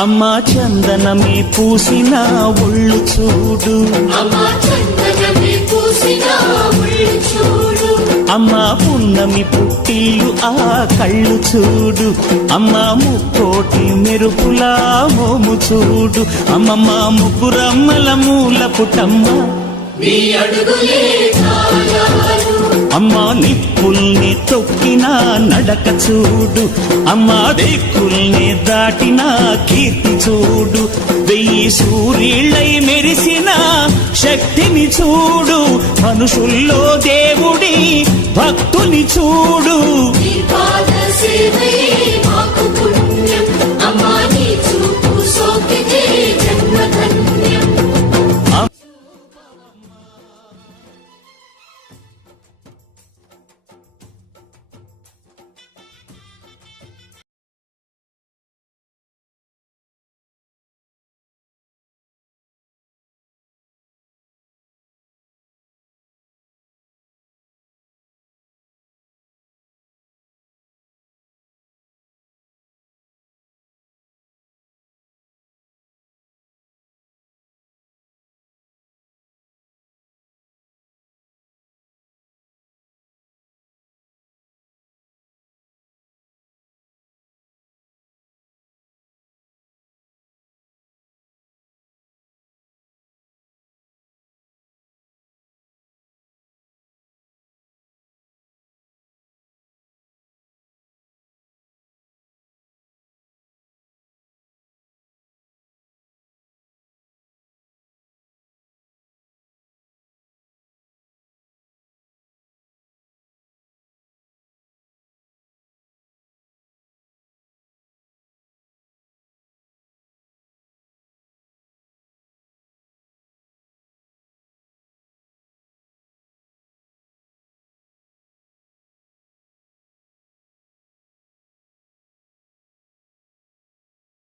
అమ్మా చందనమే పూసిన ఒళ్ళు చూడు, అమ్మా పున్నమి పుట్టిల్లు ఆ కళ్ళు చూడు, అమ్మా ముక్కోటి మెరుపులా మోము చూడు, అమ్మమ్మ ముగ్గురమ్మల మూల పుటమ్మ అమ్మా నిప్పుల్ని తొక్కిన నడక చూడు, అమ్మా దిక్కుల్ని దాటిన కీర్తి చూడు, 1000 సూర్యుళ్ళై మెరిసిన శక్తిని చూడు, మనుషుల్లో దేవుడి భక్తుని చూడు.